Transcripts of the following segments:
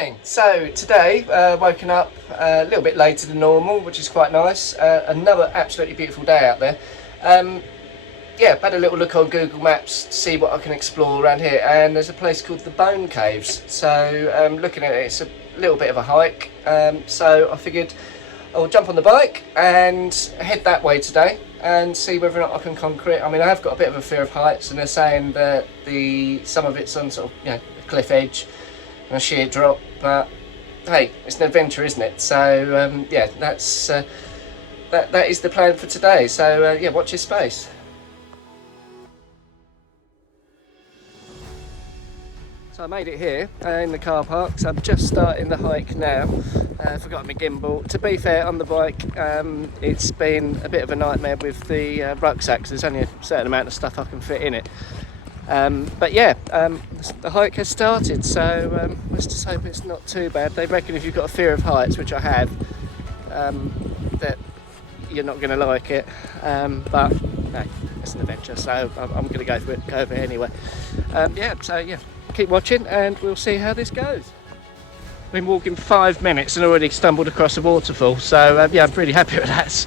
Morning. So today, woken up a little bit later than normal, which is quite nice. Another absolutely beautiful day out there. Yeah, had a little look on Google Maps to see what I can explore around here, and there's a place called the Bone Caves. So looking at it, it's a little bit of a hike. So I figured I'll jump on the bike and head that way today and see whether or not I can conquer it. I mean, I have got a bit of a fear of heights, and they're saying that some of it's on sort of, a cliff edge and a sheer drop, but hey, it's an adventure, isn't it? So yeah, that is the plan for today. So yeah, watch your space. So I made it here in the car park, so I'm just starting the hike now. Forgot my gimbal. To be fair, on the bike, it's been a bit of a nightmare with the rucksack, 'cause there's only a certain amount of stuff I can fit in it. But yeah, the hike has started, so let's just hope it's not too bad. They reckon if you've got a fear of heights, which I have, that you're not going to like it. But no, it's an adventure, so I'm going to go for it anyway. Yeah, so yeah, keep watching and we'll see how this goes. I've been walking 5 minutes and already stumbled across a waterfall, so yeah, I'm pretty happy with that.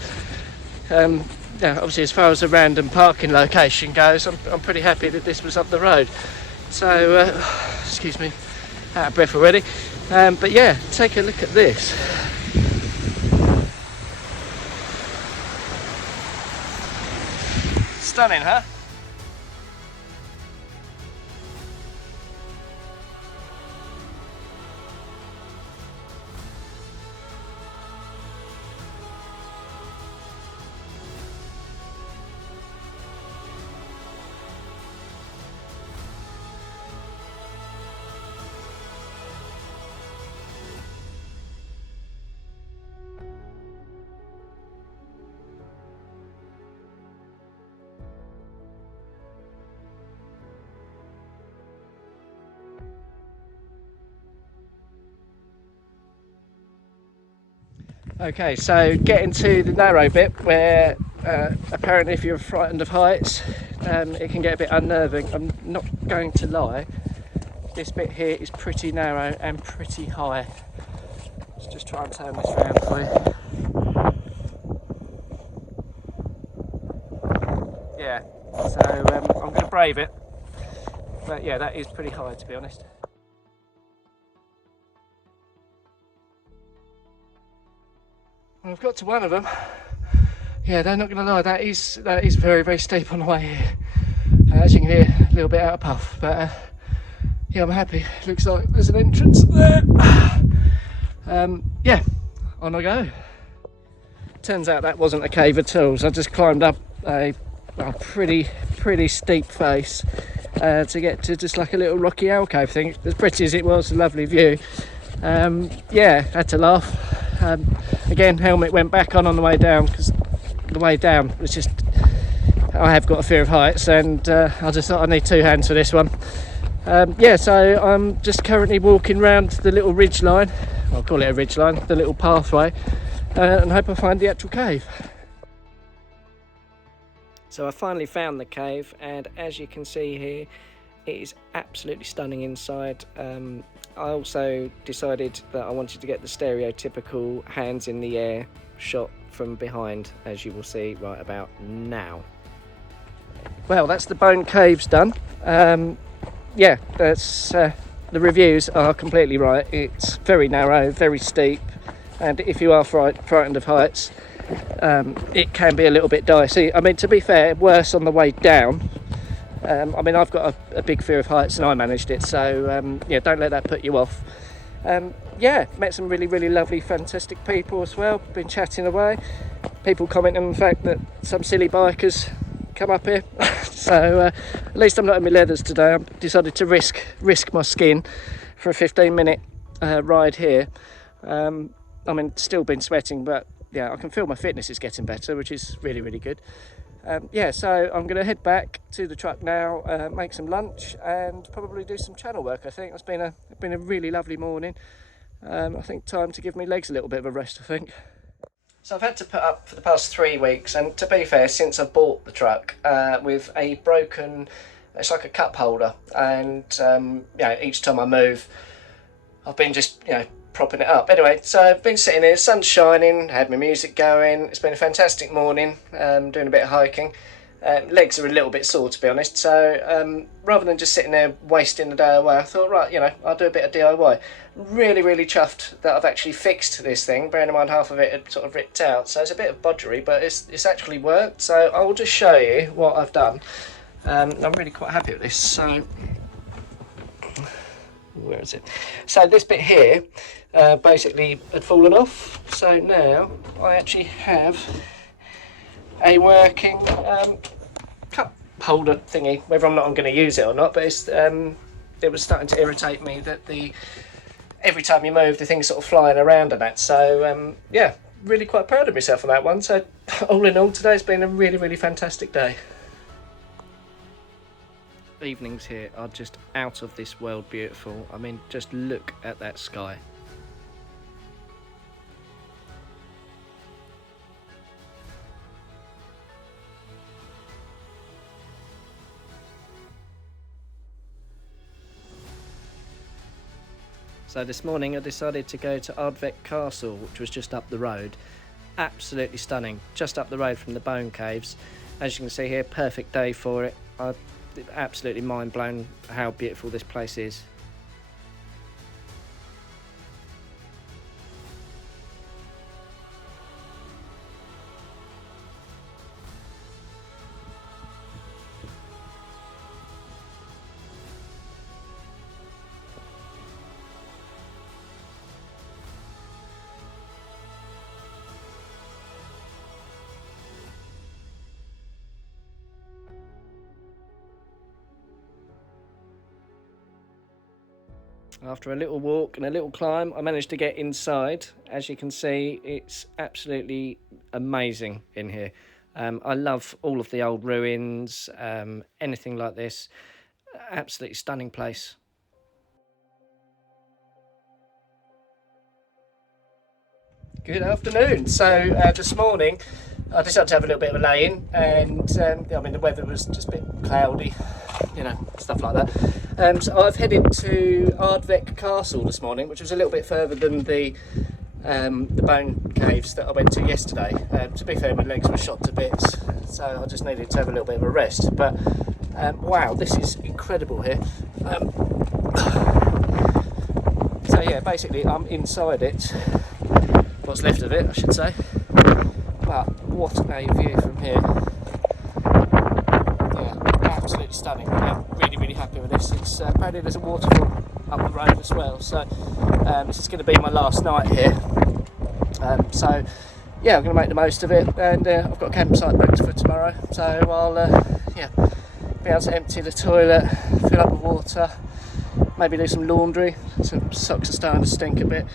Yeah, obviously as far as a random parking location goes, I'm pretty happy that this was up the road. So, excuse me, out of breath already. But yeah, take a look at this. Stunning, huh? Okay, so getting to the narrow bit where apparently if you're frightened of heights, it can get a bit unnerving. I'm not going to lie, this bit here is pretty narrow and pretty high. Let's just try and turn this round for you. Yeah, so I'm going to brave it, but yeah, that is pretty high, to be honest. I've got to one of them. Yeah, they're not going to lie, that is very, very steep on the way here. As you can hear, a little bit out of puff, but yeah, I'm happy. Looks like there's an entrance there. Yeah, on I go. Turns out that wasn't a cave at all, so I just climbed up a pretty steep face to get to just like a little rocky alcove thing. As pretty as it was, a lovely view. Yeah, had to laugh. Again, helmet went back on the way down, because the way down was just, I have got a fear of heights, and I just thought I need 2 hands for this one. Yeah, so I'm just currently walking round the little ridge line, I'll call it a ridge line, the little pathway, and hope I find the actual cave. So I finally found the cave, and as you can see here, it is absolutely stunning inside. I also decided that I wanted to get the stereotypical hands in the air shot from behind, as you will see right about now. Well, that's the Bone Caves done. Yeah, that's the reviews are completely right. It's very narrow, very steep, and if you are frightened of heights, it can be a little bit dicey. I mean, to be fair, worse on the way down. I mean, I've got a big fear of heights and I managed it, so yeah, don't let that put you off. Yeah, met some really, really lovely, fantastic people as well, been chatting away. People commenting on the fact that some silly bikers come up here. So at least I'm not in my leathers today. I've decided to risk my skin for a 15-minute ride here. I mean, still been sweating, but yeah, I can feel my fitness is getting better, which is really, really good. Yeah, so I'm going to head back to the truck now, make some lunch, and probably do some channel work. I think it's been a really lovely morning. I think time to give my legs a little bit of a rest, I think. So I've had to put up for the past 3 weeks, and to be fair, since I've bought the truck, with a broken, it's like a cup holder, and yeah, each time I move, I've been just, propping it up. Anyway, so I've been sitting here, sun's shining, had my music going. It's been a fantastic morning, doing a bit of hiking. Legs are a little bit sore, to be honest, so rather than just sitting there wasting the day away, I thought, right, I'll do a bit of DIY. Really chuffed that I've actually fixed this thing, bearing in mind half of it had sort of ripped out, so it's a bit of bodgery, but it's actually worked. So I'll just show you what I've done. I'm really quite happy with this. So where is it? So this bit here basically had fallen off, so now I actually have a working cup holder thingy. Whether I'm going to use it or not, but it was starting to irritate me that every time you move the thing's sort of flying around and that. So yeah, really quite proud of myself on that one. So all in all, today's been a really fantastic day. Evenings here are just out of this world beautiful. I mean, just look at that sky. So this morning I decided to go to Ardvrek Castle, which was just up the road. Absolutely stunning, just up the road from the Bone Caves. As you can see here, perfect day for it. I'm absolutely mind blown how beautiful this place is. After a little walk and a little climb, I managed to get inside. As you can see, it's absolutely amazing in here. I love all of the old ruins, anything like this. Absolutely stunning place. Good afternoon. So this morning I decided to have a little bit of a lay-in, and I mean the weather was just a bit cloudy, stuff like that. So I've headed to Ardvrek Castle this morning, which was a little bit further than the Bone Caves that I went to yesterday. To be fair, my legs were shot to bits, so I just needed to have a little bit of a rest. But wow, this is incredible here. So yeah, basically I'm inside it. What's left of it, I should say. But what a view from here. Yeah, absolutely stunning. I'm really happy with this. It's apparently there's a waterfall up the road as well, so this is going to be my last night here. So yeah, I'm going to make the most of it, and I've got a campsite booked for tomorrow, so I'll be able to empty the toilet, fill up with water, maybe do some laundry. Some socks are starting to stink a bit.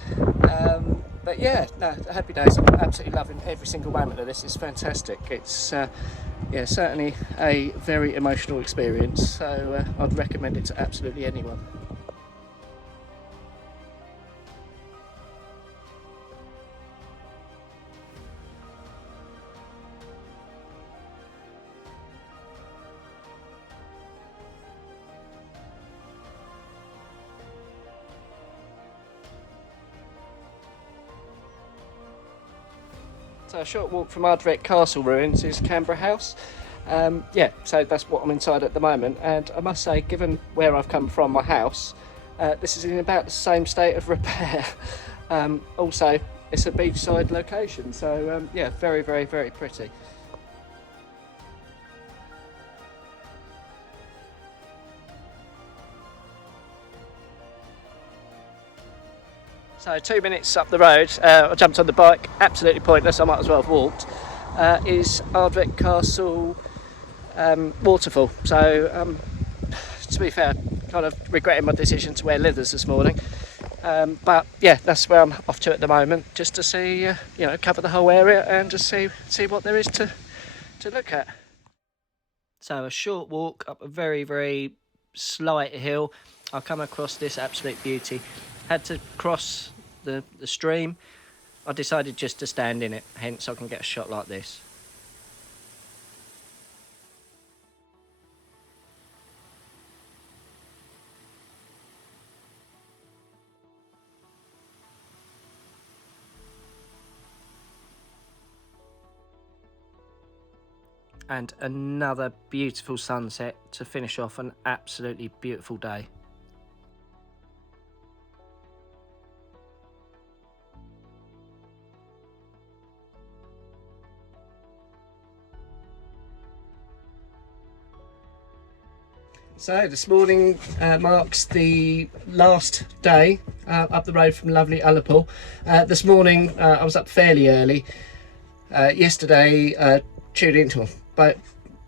But yeah, no, happy days. I'm absolutely loving every single moment of this. It's fantastic. It's yeah, certainly a very emotional experience, so I'd recommend it to absolutely anyone. So a short walk from Ardvrek Castle ruins is Canberra House. Yeah, so that's what I'm inside at the moment, and I must say, given where I've come from, my house, this is in about the same state of repair. Also, it's a beachside location, so yeah, very pretty. So 2 minutes up the road, I jumped on the bike, absolutely pointless, I might as well have walked, is Ardvrek Castle waterfall. So to be fair, kind of regretting my decision to wear leathers this morning, but yeah, that's where I'm off to at the moment, just to see, cover the whole area and just see what there is to look at. So a short walk up a very slight hill, I'll come across this absolute beauty. Had to cross the stream. I decided just to stand in it, hence I can get a shot like this. and another beautiful sunset to finish off an absolutely beautiful day. So this morning marks the last day up the road from lovely Ullapool. This morning I was up fairly early. Yesterday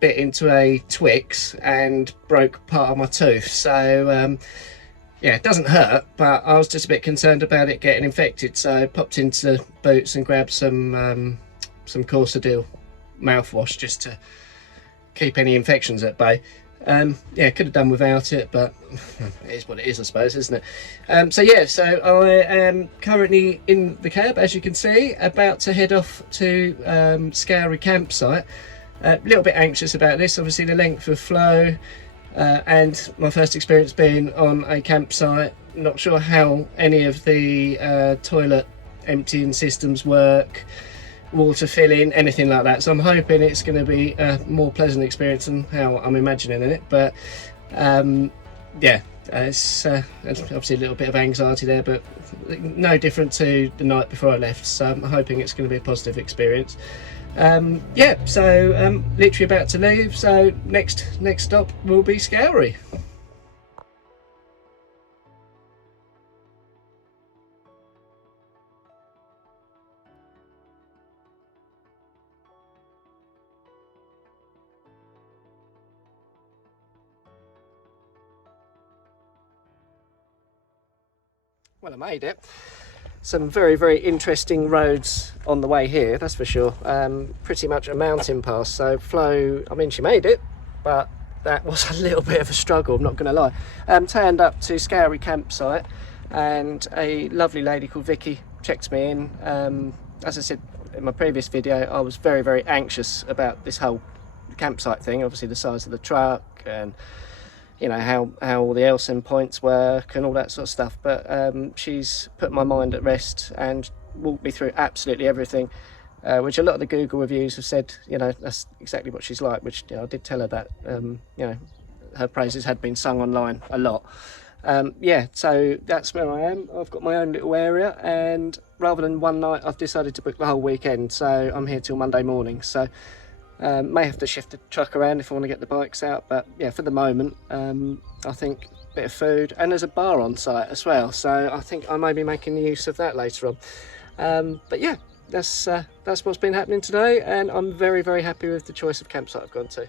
bit into a Twix and broke part of my tooth. So yeah, it doesn't hurt, but I was just a bit concerned about it getting infected. So I popped into Boots and grabbed some Corsadil mouthwash just to keep any infections at bay. Yeah, could have done without it, but it is what it is, I suppose, isn't it? So I am currently in the cab, as you can see, about to head off to Scoury campsite. A little bit anxious about this, obviously the length of flow and my first experience being on a campsite. Not sure how any of the toilet emptying systems work, water filling, anything like that, so I'm hoping it's going to be a more pleasant experience than how I'm imagining it. But yeah, it's obviously a little bit of anxiety there, but no different to the night before I left, so I'm hoping it's going to be a positive experience. Yeah, so literally about to leave, so next stop will be Scoury. Well, I made it. Some very, very interesting roads on the way here, that's for sure. Pretty much a mountain pass, so Flo, I mean, she made it, but that was a little bit of a struggle, I'm not going to lie. Turned up to Scoury campsite, and a lovely lady called Vicky checked me in. As I said in my previous video, I was very, very anxious about this whole campsite thing, obviously the size of the truck and you know how all the LSIM points work and all that sort of stuff, but she's put my mind at rest and walked me through absolutely everything, which a lot of the Google reviews have said, you know, that's exactly what she's like, which, you know, I did tell her that, you know, her praises had been sung online a lot. Yeah, so that's where I am. I've got my own little area, and rather than one night, I've decided to book the whole weekend, so I'm here till Monday morning. So may have to shift the truck around if I want to get the bikes out, but yeah, for the moment, I think a bit of food, and there's a bar on site as well, so I think I may be making use of that later on. But yeah, that's what's been happening today, and I'm very, very happy with the choice of campsite I've gone to.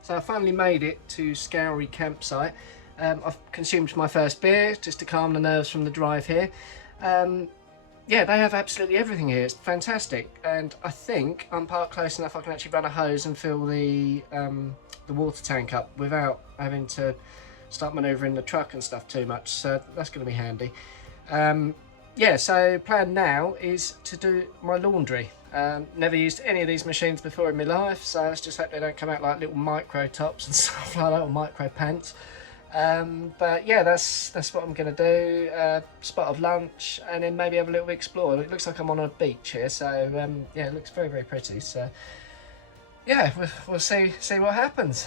So I finally made it to Scoury campsite. I've consumed my first beer just to calm the nerves from the drive here. Yeah, they have absolutely everything here. It's fantastic, and I think I'm parked close enough I can actually run a hose and fill the water tank up without having to start manoeuvring the truck and stuff too much. So that's going to be handy. Yeah, so plan now is to do my laundry. Never used any of these machines before in my life, so let's just hope they don't come out like little micro tops and stuff like that, or micro pants. But yeah, that's what I'm going to do. Spot of lunch, and then maybe have a little explore. It looks like I'm on a beach here, so yeah, it looks very, very pretty. So yeah, we'll see what happens.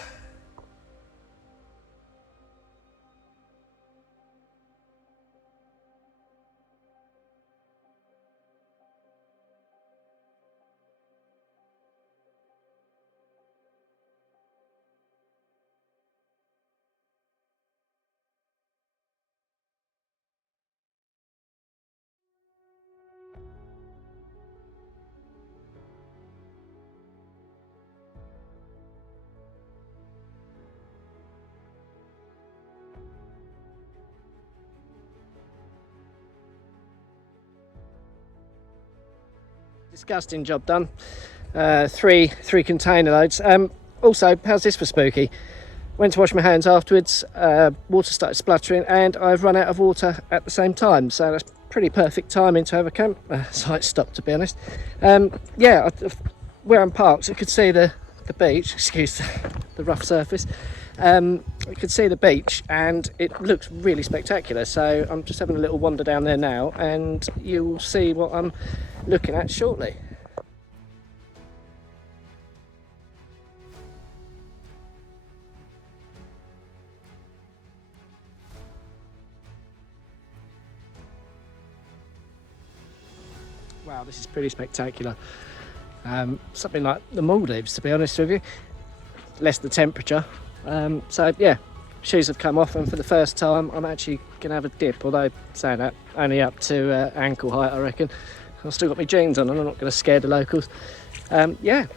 Disgusting job done. Three container loads. Also, how's this for spooky? Went to wash my hands afterwards, water started spluttering, and I've run out of water at the same time, so that's pretty perfect timing to have a camp site stop, to be honest. Yeah, where I'm parked, I could see the beach, excuse the rough surface. I could see the beach and it looks really spectacular, so I'm just having a little wander down there now, and you'll see what I'm looking at shortly. Wow, this is pretty spectacular. Something like the Maldives, to be honest with you. Less the temperature. So yeah, shoes have come off, and for the first time I'm actually going to have a dip, although saying that, only up to ankle height I reckon. I've still got my jeans on and I'm not going to scare the locals. Yeah.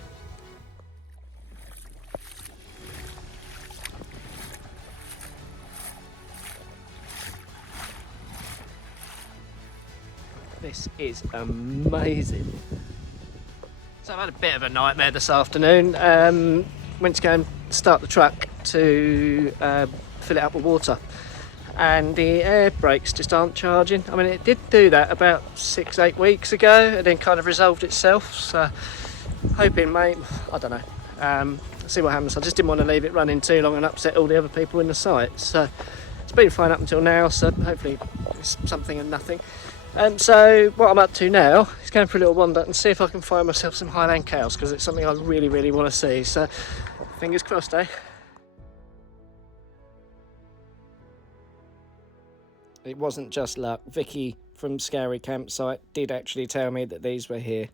This is amazing. So I've had a bit of a nightmare this afternoon. Went to go and start the truck to fill it up with water, and the air brakes just aren't charging. I mean, it did do that about 6-8 weeks ago and then kind of resolved itself, so hoping, mate, I don't know, see what happens. I just didn't want to leave it running too long and upset all the other people in the site, so it's been fine up until now, so hopefully it's something and nothing. So what I'm up to now is going for a little wander and see if I can find myself some highland cows, because it's something I really, really want to see. So fingers crossed, eh? It wasn't just luck. Vicky from Scary Campsite did actually tell me that these were here.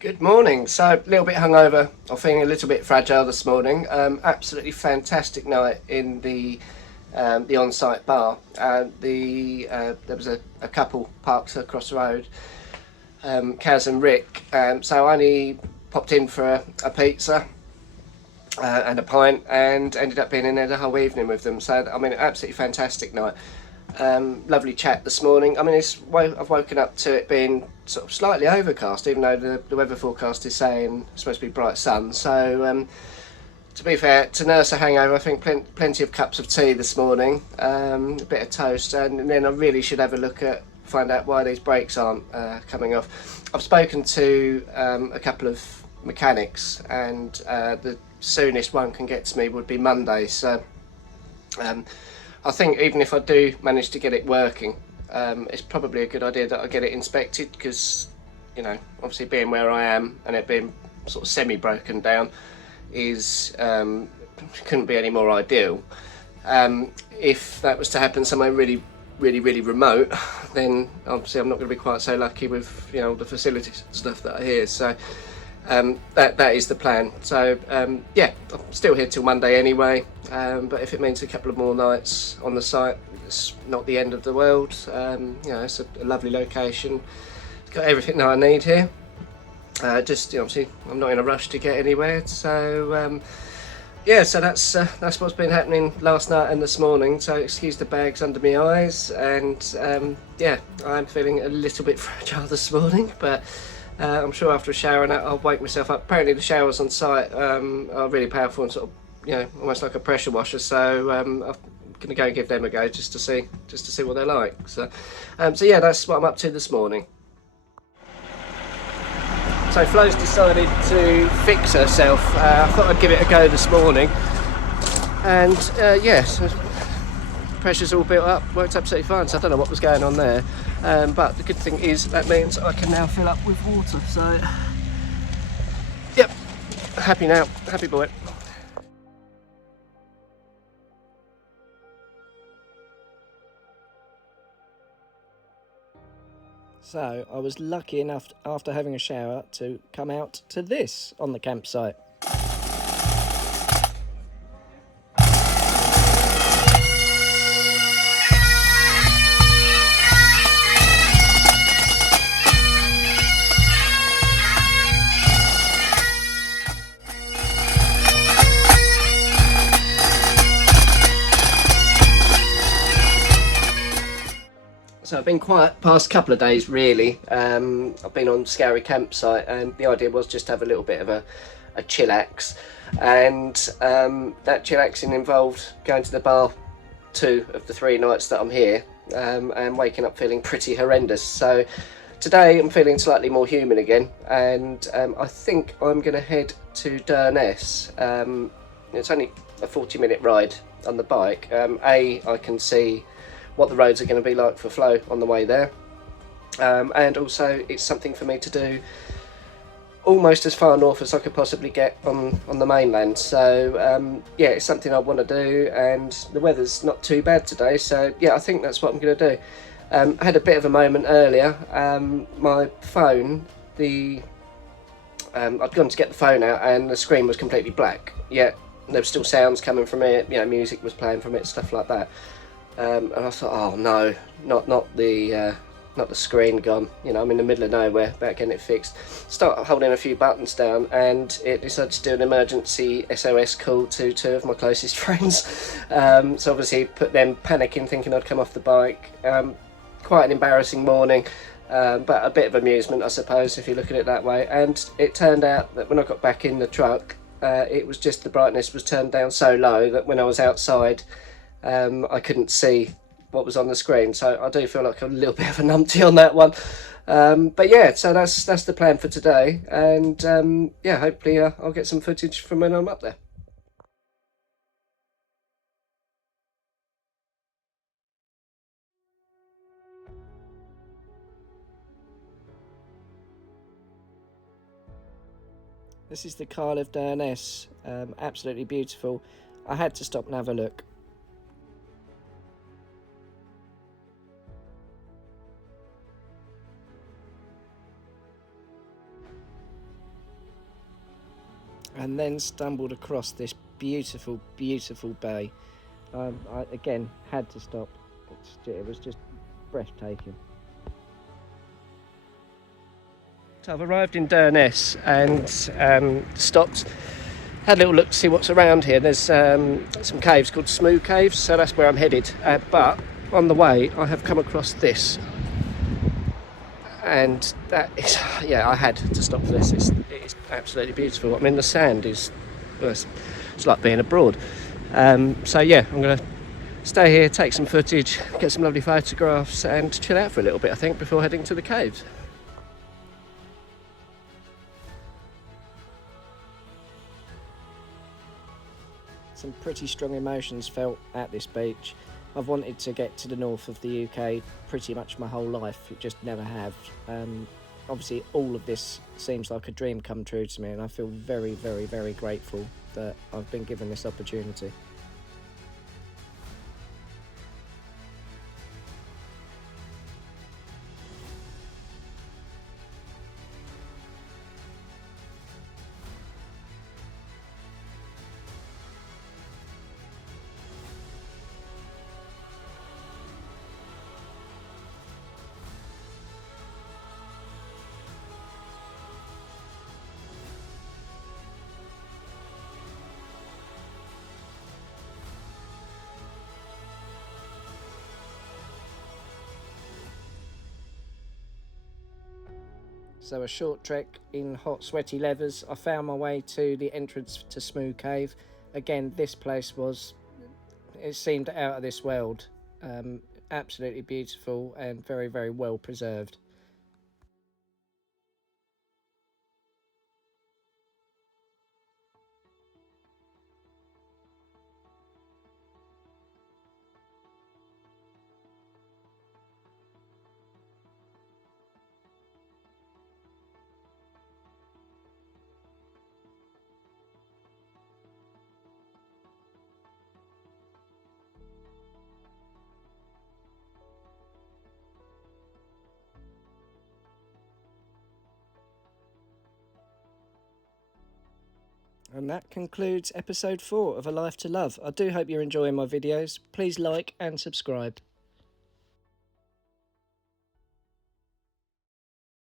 Good morning. So a little bit hungover, I'm feeling a little bit fragile this morning. Absolutely fantastic night in the on-site bar. There was a couple parked across the road, Kaz and Rick. So I only popped in for a pizza and a pint, and ended up being in there the whole evening with them. So I mean, absolutely fantastic night. Lovely chat this morning. I mean, I've woken up to it being sort of slightly overcast, even though the weather forecast is saying it's supposed to be bright sun. So to be fair, to nurse a hangover, I think plenty of cups of tea this morning, a bit of toast, and then I really should have a look at, find out why these brakes aren't coming off. I've spoken to a couple of mechanics, and the soonest one can get to me would be Monday. So I think even if I do manage to get it working, it's probably a good idea that I get it inspected, because, you know, obviously being where I am and it being sort of semi-broken down is couldn't be any more ideal. If that was to happen somewhere really remote, then obviously I'm not going to be quite so lucky with, you know, the facilities and stuff that are here. So that is the plan. So yeah, I'm still here till Monday anyway, but if it means a couple of more nights on the site, it's not the end of the world. You know, it's a lovely location. It's got everything that I need here. Just, you know, obviously I'm not in a rush to get anywhere. So yeah, so that's what's been happening last night and this morning. So excuse the bags under my eyes, and yeah, I'm feeling a little bit fragile this morning, but I'm sure after a shower and that, I'll wake myself up. Apparently the showers on site are really powerful and sort of, you know, almost like a pressure washer. So I'm going to go and give them a go just to see what they're like. So so yeah, that's what I'm up to this morning. So Flo's decided to fix herself. I thought I'd give it a go this morning, and yes, pressure's all built up, worked absolutely fine. So I don't know what was going on there, but the good thing is that means I can now fill up with water. So yep, happy now, happy boy. So I was lucky enough after having a shower to come out to this on the campsite. So I've been quiet past couple of days really. I've been on Scary Campsite, and the idea was just to have a little bit of a chillax, and that chillaxing involved going to the bar 2 of the 3 nights that I'm here, and waking up feeling pretty horrendous. So today I'm feeling slightly more human again, and I think I'm going to head to Durness. It's only a 40-minute ride on the bike. I can see what the roads are going to be like for flow on the way there, and also it's something for me to do almost as far north as I could possibly get on the mainland. So yeah, it's something I want to do, and the weather's not too bad today, so yeah, I think that's what I'm going to do. I had a bit of a moment earlier. My phone, I'd gone to get the phone out and the screen was completely black, yet there were still sounds coming from it, music was playing from it, stuff like that. And I thought, oh no, not the screen gone. I'm in the middle of nowhere, about getting it fixed. Start holding a few buttons down, and it decided to do an emergency SOS call to 2 of my closest friends. So obviously put them panicking, thinking I'd come off the bike. Quite an embarrassing morning, but a bit of amusement, I suppose, if you look at it that way. And it turned out that when I got back in the truck, it was just the brightness was turned down so low that when I was outside, I couldn't see what was on the screen. So I do feel like I'm a little bit of a numpty on that one. But yeah, so that's the plan for today, and yeah, hopefully I'll get some footage from when I'm up there. This is the Carl of Durness, absolutely beautiful. I had to stop and have a look. And then stumbled across this beautiful, beautiful bay. I again had to stop. It was just breathtaking. So I've arrived in Durness and stopped, had a little look to see what's around here. There's some caves called Smooth Caves, so that's where I'm headed. But on the way, I have come across this. And that is, yeah, I had to stop for this. It is absolutely beautiful. I mean, the sand is, well, it's like being abroad. So yeah, I'm going to stay here, take some footage, get some lovely photographs, and chill out for a little bit, I think, before heading to the caves. Some pretty strong emotions felt at this beach. I've wanted to get to the north of the UK pretty much my whole life, just never have. Obviously all of this seems like a dream come true to me, and I feel very, very, very grateful that I've been given this opportunity. So a short trek in hot, sweaty leathers. I found my way to the entrance to Smooth Cave. Again, this place it seemed out of this world. Absolutely beautiful and very, very well preserved. And that concludes episode 4 of A Life to Love. I do hope you're enjoying my videos. Please like and subscribe.